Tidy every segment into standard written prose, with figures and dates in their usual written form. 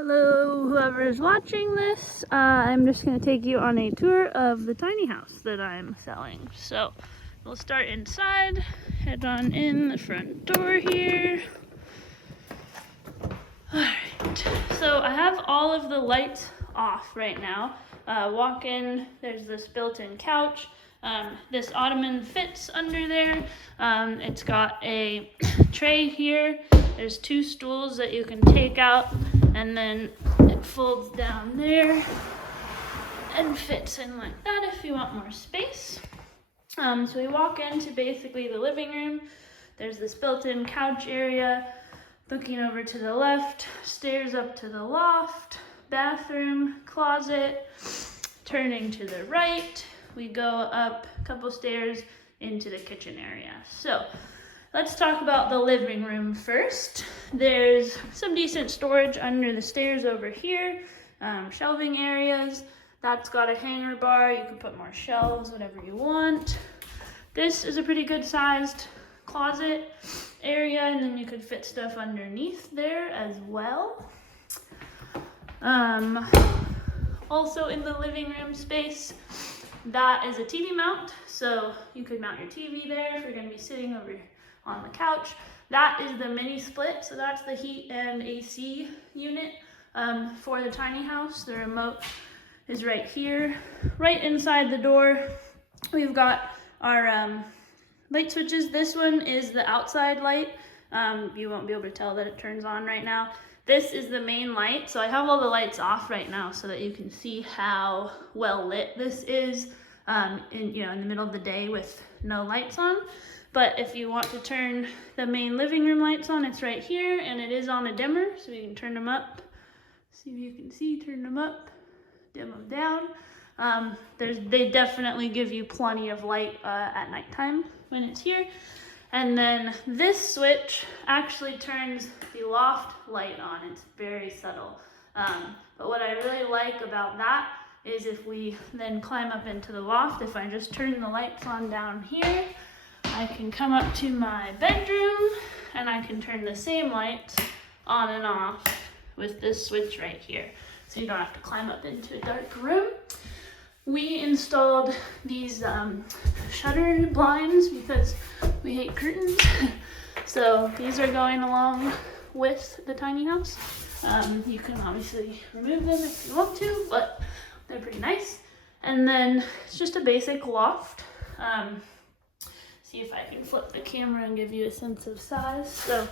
Hello, whoever is watching this. I'm just going to take you on a tour of the tiny house that I'm selling. So we'll start inside, head on in the front door here. Alright, so I have all of the lights off right now. Walk in, there's this built-in couch. This ottoman fits under there. It's got a tray here. There's two stools that you can take out, and then it folds down there and fits in like that if you want more space. So we walk into basically the living room. There's this built-in couch area. Looking over to the left, stairs up to the loft, bathroom, closet. Turning to the right, we go up a couple stairs into the kitchen area. So let's talk about the living room first. There's some decent storage under the stairs over here, shelving areas. That's got a hanger bar. You can put more shelves, whatever you want. This is a pretty good sized closet area, and then you could fit stuff underneath there as well. Also in the living room space, that is a TV mount, so you could mount your TV there if you're going to be sitting over on the couch. That is the mini split, so that's the heat and AC unit for the tiny house. The remote is right here. Right inside the door, we've got our light switches. This one is the outside light. You won't be able to tell that it turns on right now. This is the main light. So I have all the lights off right now so that you can see how well lit this is in the middle of the day with no lights on. But if you want to turn the main living room lights on, it's right here, and it is on a dimmer, so you can turn them up. See if you can see, turn them up, dim them down. They definitely give you plenty of light at nighttime when it's here. And then this switch actually turns the loft light on. It's very subtle. But what I really like about that is if we then climb up into the loft, if I just turn the lights on down here, I can come up to my bedroom and I can turn the same lights on and off with this switch right here. So you don't have to climb up into a dark room. We installed these shutter blinds because we hate curtains. So these are going along with the tiny house. You can obviously remove them if you want to, but they're pretty nice. And then it's just a basic loft. See if I can flip the camera and give you a sense of size. So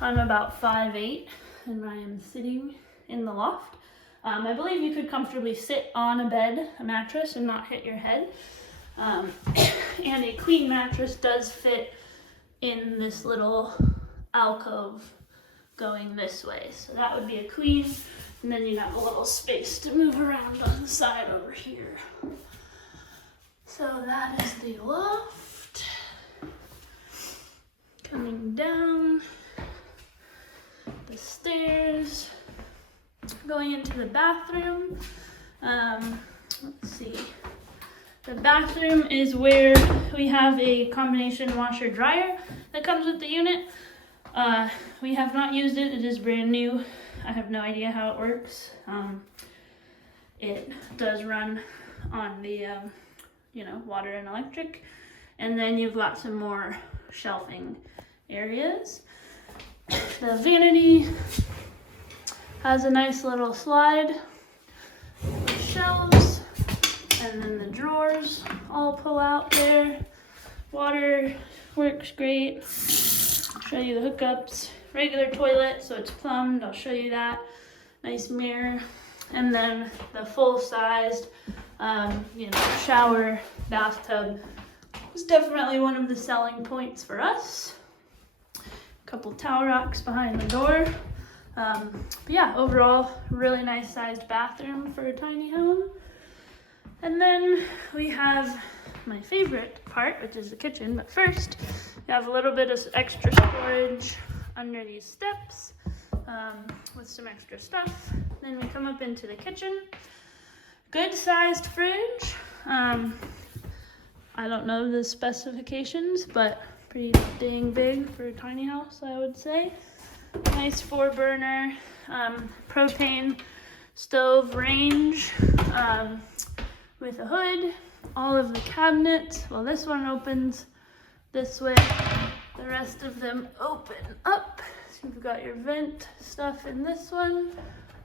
I'm about 5'8", and I am sitting in the loft. I believe you could comfortably sit on a bed, a mattress, and not hit your head. And a queen mattress does fit in this little alcove going this way. So that would be a queen, and then you have a little space to move around on the side over here. So that is the loft. Coming down the stairs. Going into the bathroom, let's see. The bathroom is where we have a combination washer dryer that comes with the unit. We have not used it. It is brand new. I have no idea how it works. It does run on the water and electric, and then you've got some more shelving areas. The vanity has a nice little slide with shelves, and then the drawers all pull out there. Water works great. I'll show you the hookups. Regular toilet, so it's plumbed. I'll show you that. Nice mirror. And then the full-sized shower, bathtub is definitely one of the selling points for us. A couple towel racks behind the door. But yeah, overall, really nice sized bathroom for a tiny home. And then we have my favorite part, which is the kitchen. But first, we have a little bit of extra storage under these steps with some extra stuff. Then we come up into the kitchen. Good sized fridge. I don't know the specifications, but pretty dang big for a tiny house, I would say. Nice 4-burner propane stove range with a hood. All of the cabinets, well, this one opens this way. The rest of them open up. So you've got your vent stuff in this one.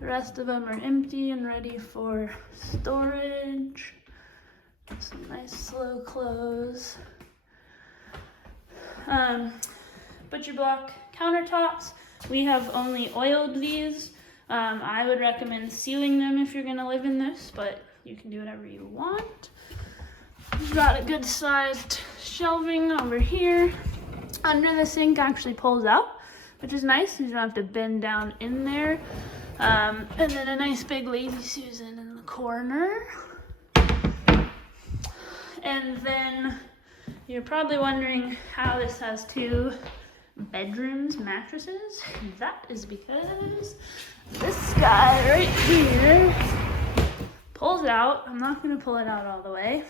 The rest of them are empty and ready for storage. Some nice slow close. Butcher block countertops. We have only oiled these. I would recommend sealing them if you're gonna live in this, but you can do whatever you want. We've got a good sized shelving over here. Under the sink actually pulls out, which is nice. You don't have to bend down in there. And then a nice big Lazy Susan in the corner. And then you're probably wondering how this has 2 bedrooms mattresses. That is because this guy right here pulls out. I'm not going to pull it out all the way,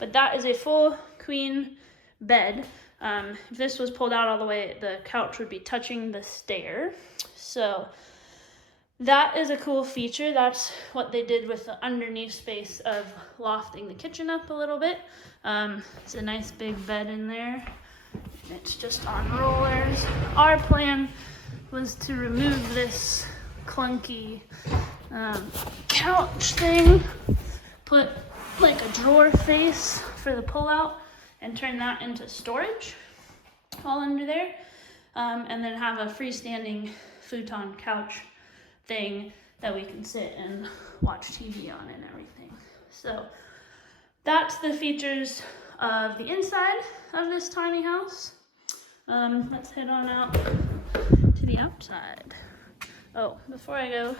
but that is a full queen bed. If this was pulled out all the way, the couch would be touching the stair. So that is a cool feature. That's what they did with the underneath space of lofting the kitchen up a little bit. It's a nice big bed in there. It's just on rollers. Our plan was to remove this clunky couch thing, put like a drawer face for the pullout, and turn that into storage all under there, and then have a freestanding futon couch thing that we can sit and watch TV on and everything. So that's the features of the inside of this tiny house. Let's head on out to the outside. Oh, before I go,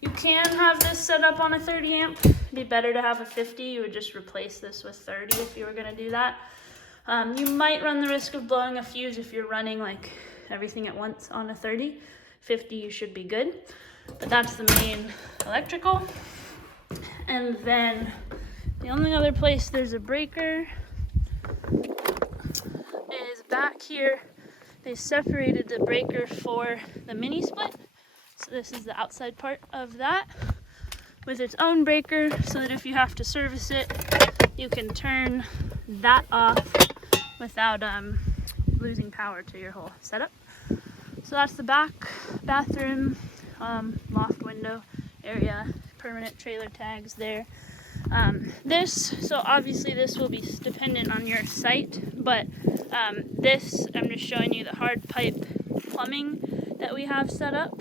you can have this set up on a 30 amp. It'd be better to have a 50. You would just replace this with 30 if you were gonna do that. You might run the risk of blowing a fuse if you're running like everything at once on a 30. 50, you should be good. But that's the main electrical. And then the only other place there's a breaker is back here. They separated the breaker for the mini split. So this is the outside part of that with its own breaker, so that if you have to service it, you can turn that off without losing power to your whole setup. So that's the back bathroom, loft window area, permanent trailer tags there. So obviously this will be dependent on your site, but this, I'm just showing you the hard pipe plumbing that we have set up.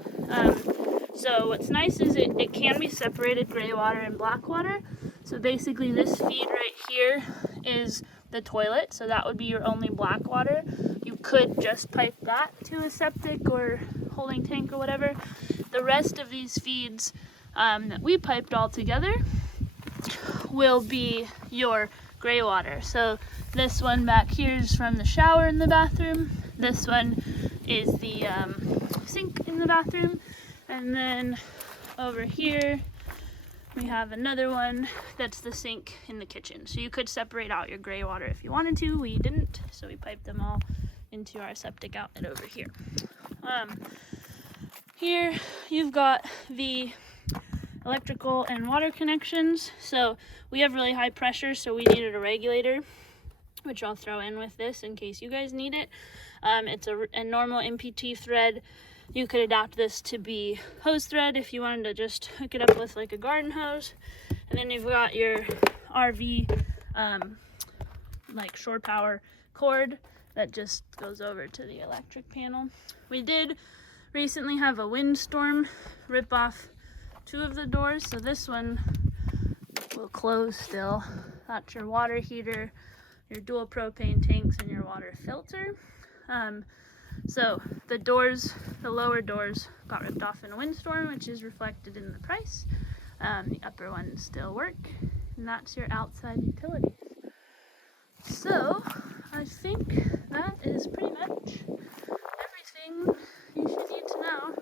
So what's nice is it can be separated gray water and black water. So basically this feed right here is the toilet, so that would be your only black water. You could just pipe that to a septic or holding tank or whatever. The rest of these feeds that we piped all together will be your gray water. So this one back here is from the shower in the bathroom. This one is the sink in the bathroom. And then over here we have another one that's the sink in the kitchen. So you could separate out your gray water if you wanted to. We didn't, so we piped them all into our septic outlet over here. Here you've got the electrical and water connections. So we have really high pressure, so we needed a regulator, which I'll throw in with this in case you guys need it. It's a normal MPT thread. You could adapt this to be hose thread if you wanted to just hook it up with like a garden hose. And then you've got your RV like shore power cord that just goes over to the electric panel. We did recently have a windstorm rip off 2 of the doors, so this one will close still. That's your water heater, your dual propane tanks, and your water filter. So the doors, the lower doors got ripped off in a windstorm, which is reflected in the price. The upper ones still work, and that's your outside utilities. So I think that is pretty much everything you should need to know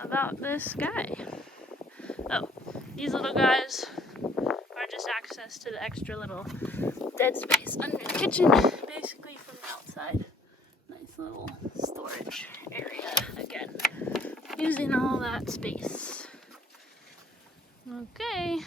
about this guy. Oh, these little guys are just access to the extra little dead space under the kitchen, basically from the outside. Nice little storage area. using all that space. Okay,